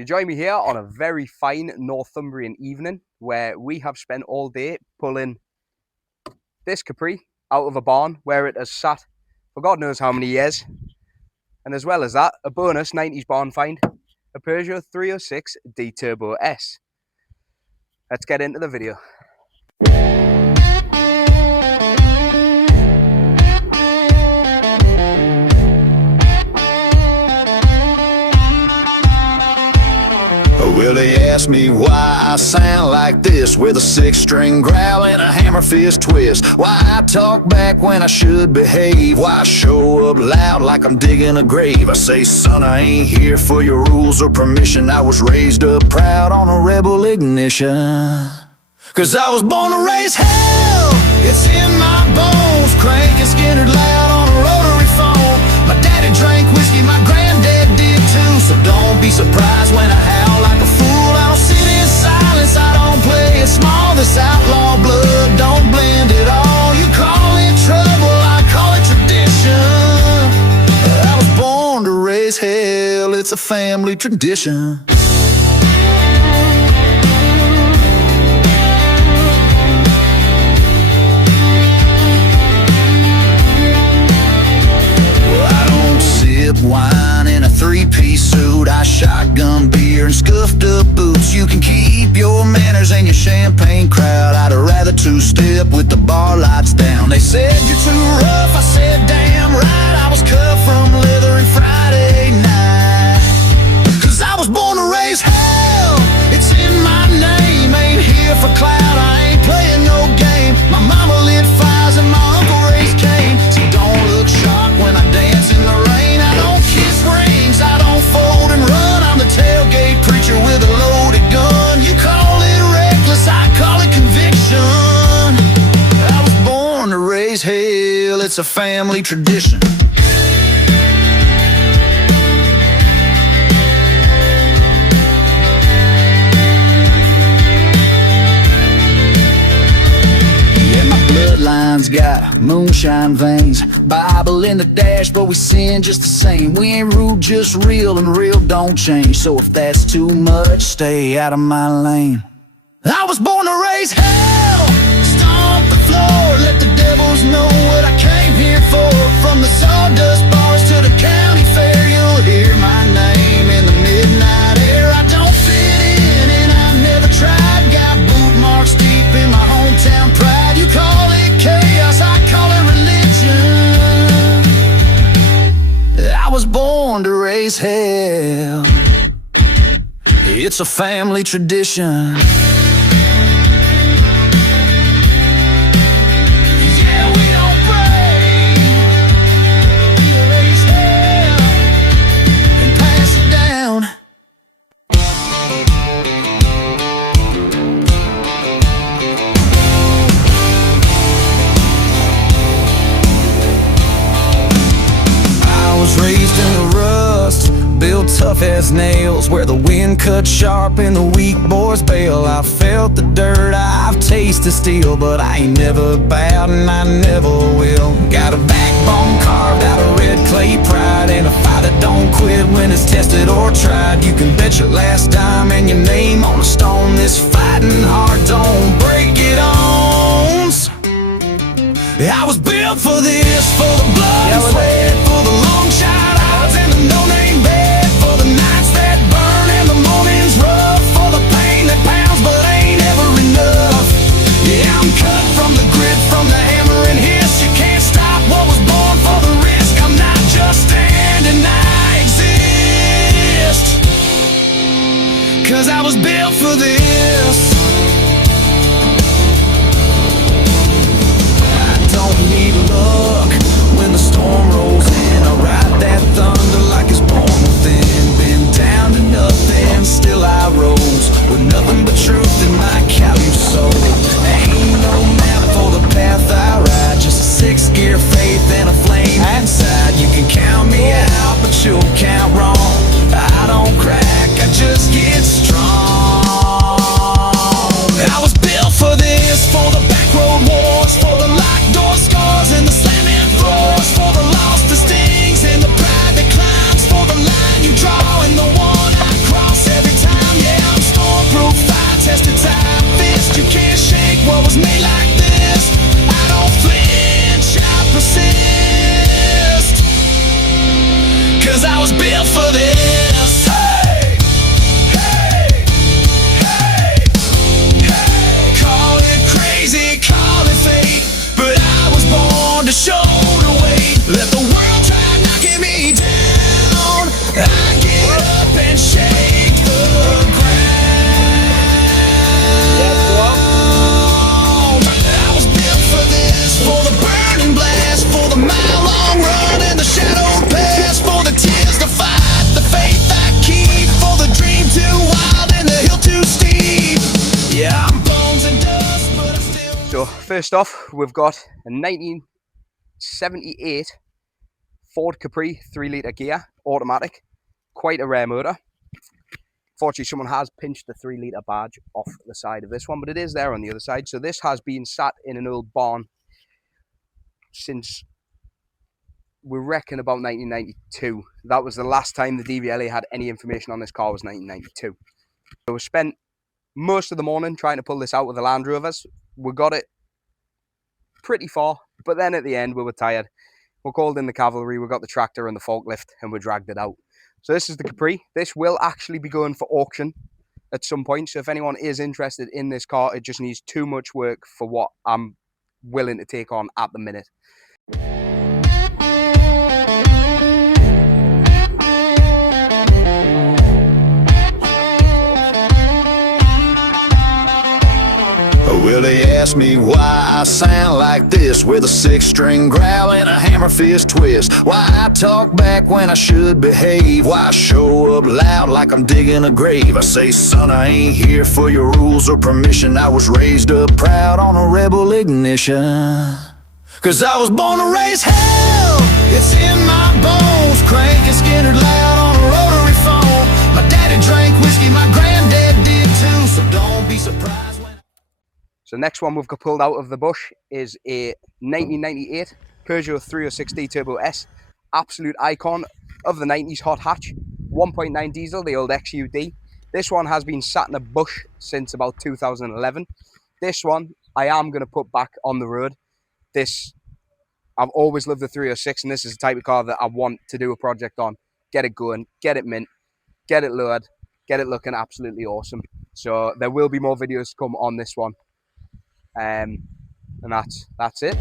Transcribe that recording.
You join me here on a very fine Northumbrian evening where we have spent all day pulling this Capri out of a barn where it has sat for God knows how many years. And as well as that, a bonus 90s barn find, a Peugeot 306 D Turbo S. Let's get into the video. Well, they ask me why I sound like this, with a six-string growl and a hammer fist twist. Why I talk back when I should behave, why I show up loud like I'm digging a grave. I say, son, I ain't here for your rules or permission. I was raised up proud on a rebel ignition. Cause I was born to raise hell, it's in my bones. Cranking Skinner loud on a rotary phone. My daddy drank whiskey, my granddad did too. So don't be surprised when I howl like a fool. I don't sit in silence, I don't play it small. This outlaw blood don't blend at all. You call it trouble, I call it tradition. I was born to raise hell, it's a family tradition. Wine in a three-piece suit, I shotgun beer and scuffed up boots. You can keep your manners and your champagne crowd. I'd rather two-step with the bar lights down. They said you're too rough, I said damn right. I was cut from leather and Friday night. Cause I was born to raise hell, it's in my name. Ain't here for clout, I ain't playing no game. My mama lit fires and my uncle raised Cain. So don't look shocked when I dance in the rain. Kiss rings, I don't fold and run. I'm the tailgate preacher with a loaded gun. You call it reckless, I call it conviction. I was born to raise hell, it's a family tradition. Bloodline's got moonshine veins, Bible in the dash, but we sin just the same. We ain't rude, just real, and real don't change. So if that's too much, stay out of my lane. I was born to raise hell, stomp the floor, let the devils know what I came here for. From the sawdust bars to the county fair, you'll hear my name in the midnight air. I don't fit in and I've never tried, got boot marks deep in my hometown pride. You call it chaos, I call it religion. I was born to raise hell, it's a family tradition. Raised in the rust, built tough as nails, where the wind cut sharp and the weak boys bail. I felt the dirt, I've tasted steel, but I ain't never bowed and I never will. Got a backbone carved out of red clay pride, and a fight that don't quit when it's tested or tried. You can bet your last dime and your name on a stone, this fighting heart don't break, it owns. I was built for this, for the blood and sweat, for the long shot odds and the no-name bet, for the nights that burn and the mornings rough, for the pain that pounds but ain't ever enough. Yeah, I'm cut from the grit, from the hammer and hiss. You can't stop what was born for the risk. I'm not just standing, I exist. Cause I was built for this. Don't need luck when the storm rolls in. I ride that thunder like it's born within. Been down to nothing, still I rose, with nothing but truth in my callous soul. There ain't no map for the path I ride, just a six-gear faith and a flame inside. You can count me out, but you'll count wrong. I don't crack, I just get strong. first off, we've got a 1978 Ford Capri 3-litre gear, automatic. Quite a rare motor. Fortunately, someone has pinched the 3-litre badge off the side of this one, but it is there on the other side. So this has been sat in an old barn since, we reckon, about 1992. That was the last time the DVLA had any information on this car, was 1992. So we spent most of the morning trying to pull this out with the Land Rovers. We got it pretty far, but then at the end we were tired. We called in the cavalry, we got the tractor and the forklift, and we dragged it out. So this is the Capri. This will actually be going for auction at some point. So if anyone is interested in this car, it just needs too much work for what I'm willing to take on at the minute. Well, they ask me why I sound like this, with a 6-string growl and a hammer fist twist. Why I talk back when I should behave, why I show up loud like I'm digging a grave. I say, son, I ain't here for your rules or permission. I was raised up proud on a rebel ignition. 'Cause I was born to raise hell, it's in my bones. Cranking Skinner loud on a rotary phone. My daddy drank whiskey, my granddad did too, so don't be surprised. So next one we've got pulled out of the bush is a 1998 Peugeot 306D Turbo S. Absolute icon of the 90s hot hatch. 1.9 diesel, the old XUD. This one has been sat in a bush since about 2011. This one I am going to put back on the road. I've always loved the 306, and this is the type of car that I want to do a project on. Get it going, get it mint, get it lowered, get it looking absolutely awesome. So there will be more videos to come on this one. And that's it.